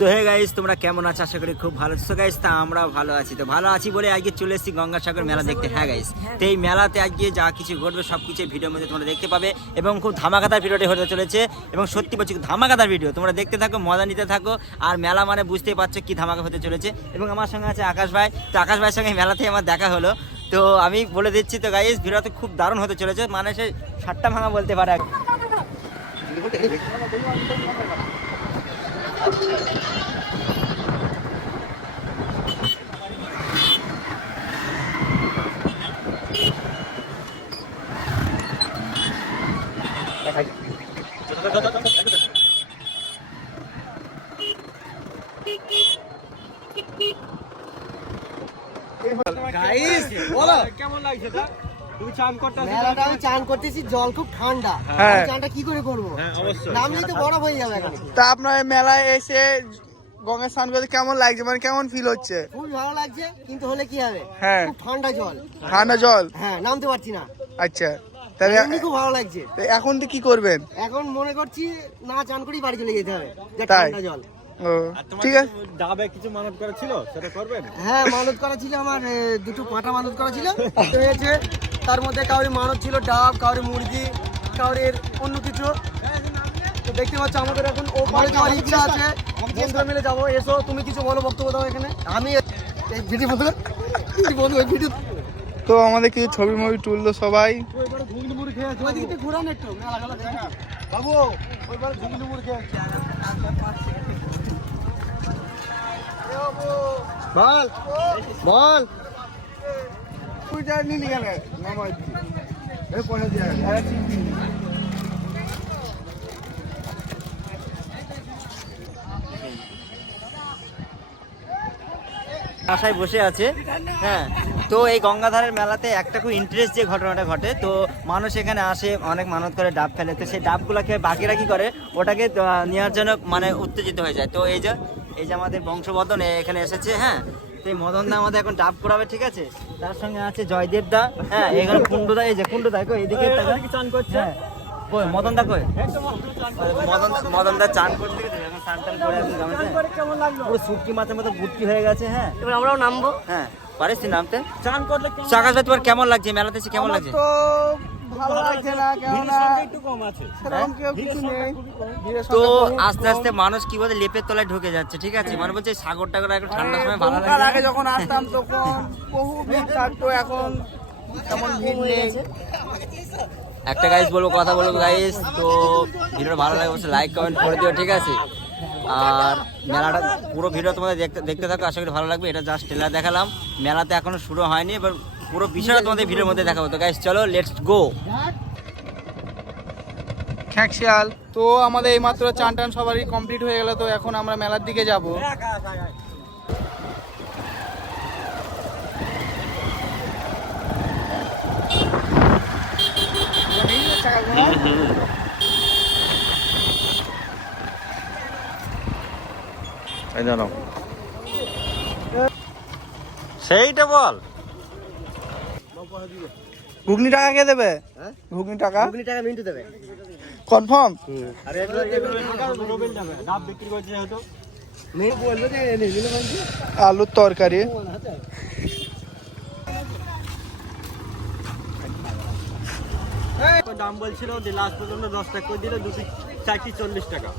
তো hey guys, তোমরা কেমন আছো? আশা করি খুব ভালো আছো গাইস। তা আমরা ভালো আছি। তো ভালো আছি বলে আজকে চলে এসেছি গঙ্গাসাগর মেলা দেখতে। হ্যাঁ গাইস, তো এই মেলাতে আজকে যা কিছু ঘটবে সব কিছু ভিডিওর মধ্যে তোমরা দেখতে পাবে এবং খুব ধামাকাদার ভিডিওটি হতে চলেছে এবং সত্যি বলছি ধামাকাদার ভিডিও। তোমরা দেখতে থাকো, মজা নিতে থাকো। আর মেলা মানে বুঝতেই পারছো কি ধামাকা হতে চলেছে। এবং আমার সঙ্গে আছে আকাশ ভাই। তো আকাশ ভাইয়ের সঙ্গে মেলাতে আমার দেখা হলো। তো আমি বলে দিচ্ছি তো গাইস, ভিডিওতে খুব দারুণ হতে চলেছে, মানে সে সাতটা ভাঙা বলতে পারে। চান করতেছি, জল খুব ঠান্ডা। চানটা কি করে করবো? নামলেই তো বরফ হয়ে যাবে। তা আপনার মেলায় এসে গঙ্গা স্নান করতে কেমন লাগছে, মানে কেমন ফিল হচ্ছে? খুব ভালো লাগছে, কিন্তু হলে কি হবে, হ্যাঁ খুব ঠান্ডা জল। ঠান্ডা জল, হ্যাঁ নামতে পারছি না। আচ্ছা, তাহলে এমনি খুব ভালো লাগছে। এখন তো কি করবেন? এখন মনে করছি না চান করেই বাড়ি চলে যেতে হবে, যে তাই? ঠান্ডা জল। ও ঠিক আছে। ডাবে কিছু মানত করা ছিল, সেটা করবেন? হ্যাঁ মানত করা ছিল আমার, দুটো পাঁঠা মানত করা ছিল, হয়েছে। তার মধ্যে কাউরি মানত ছিল ডাব, কাউরি মুরগি, কাউরির অন্য কিছু। তো দেখতে পাচ্ছ আমাদের এখন ও পারে যাওয়ার ইচ্ছা আছে, বন্ধুরা মিলে যাবো। এসো, তুমি কিছু বলো, বক্তব্য দাও এখানে। আমি ভিডিও বন্ধু ভিডিও। তো আমাদের কিছু ছবি মুভি তুললো সবাই। ঘুরান একটু বাবু, ওইবার ঝুঁকি মুড়ি খেয়েছে। বল বল, তুই যা নিলি কেন মামা? এই পয়সা দিয়ে আশায় বসে আছে। হ্যাঁ, তো এই গঙ্গাধারের মেলাতে একটা খুব ইন্টারেস্ট যে ঘটনাটা ঘটে, তো মানুষ এখানে আসে, অনেক মানত করে ডাব ফেলে। তো সেই ডাবগুলোকে বাকিরা কি করে, ওটাকে নেওয়ার জন্য মানে উত্তেজিত হয়ে যায়। তো এই যে আমাদের বংশবর্ধন এখানে এসেছে। হ্যাঁ, তো এই মদন দা আমাদের এখন ডাব করাবে, ঠিক আছে। তার সঙ্গে আছে জয়দেব দা। হ্যাঁ, এখানে কুণ্ডুদা, এই যে কুণ্ডুদা এইদিকে চান করছে। কই মদন দা, কই মদন দা চান করতে গেছে, এখন চান টান করে পুরো শুটকি মাছের মতো বুটকি হয়ে গেছে। হ্যাঁ, এবার আমরাও নামবো। হ্যাঁ পারিস তুই নামতে? চান করলে আকাশ ভাই তোমার কেমন লাগছে মেলাতে এসে? কেমন লাগছে? তো ভালো লাগছে না, কেননা সেরকম কেউ কিছু নেই। তো আস্তে আস্তে মানুষ কি বলে লেপের তলায় ঢুকে যাচ্ছে, ঠিক আছে। মানে বলছে সাগর টাগর এখন ঠান্ডার সময় ভালো তার লাগে। আগে যখন আসতাম তখন বহু ভিড় থাকতো, এখন তেমন ভিড় নেই। একটা গাইস বলবো, কথা বলবো গাইস, তো ভিডিওটা ভালো লাগে অবশ্যই লাইক কমেন্ট করে দিও, ঠিক আছে। আর মেলাটা পুরো ভিডিও তোমাদের দেখতে থাকো, আশা করি ভালো লাগবে। এটা জাস্ট ট্রেলার দেখালাম, মেলাতে এখনো শুরু হয়নি, এবার পুরো বিষয়টা তোমাদের ভিডিওর মধ্যে দেখাবো। তো গাইস চলো, লেটস গো। খ্যাঁকশিয়াল। তো আমাদের এইমাত্র চান টান সবারই কমপ্লিট হয়ে গেল, তো এখন আমরা মেলার দিকে যাব। সেইটা বল। ঘুগনি টাকা কে দেবে? ঘুগনি টাকা মিন্টু দেবে কনফার্ম। আলুর তরকারি, দাম বলছিল লাস্ট পর্যন্ত 10 টাকা করে দিল, 4টি 40 টাকা।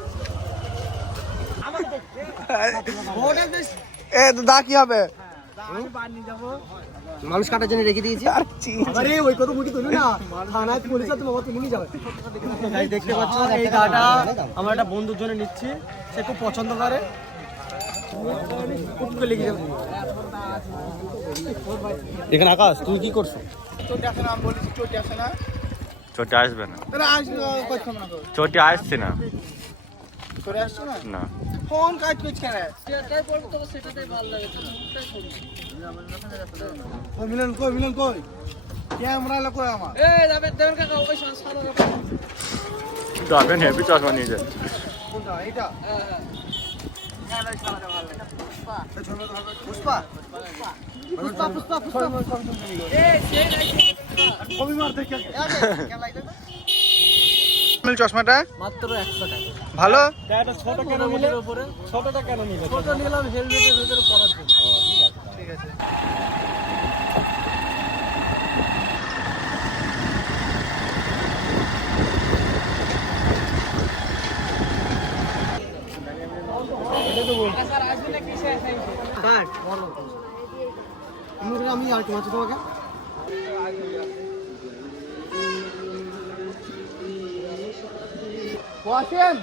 এ তো দা কি হবে? মানুষ কাটার জন্য রেখে দিয়েছি। আরে ওই কত মুটি তুলি না, থানায় পুলিশ তো বাবা তুমি যাবে। গাইস দেখতে পাচ্ছ, এই গাটা আমার একটা বন্ধুর জন্য নিচ্ছি, সে খুব পছন্দ করে। এখানে আকাশ তুই কি করছো? চোট আসে না, বলেছি চোট আসে না। চোটে আসবে না, তাহলে আসবে কখন না? চোটে আসছে না, চলে আসছো না? না ফোন কাজ করছে কেন? মিলন কই, মিলন কই? ক্যামেরা লোক আমার। যাবেন হেভি চশমা নিয়ে যায়। কোনটা এটা? পুষ্পা চশমাটা মাত্র 100 টাকা। ভালো। ছোট কেন নিলে ছোটটা কেন নিলে? ছোট নিলাম হেলমেটের ভিতরে পরার জন্য। ঠিক আছে। আমি আর কি বলছি তোমাকে বসেন।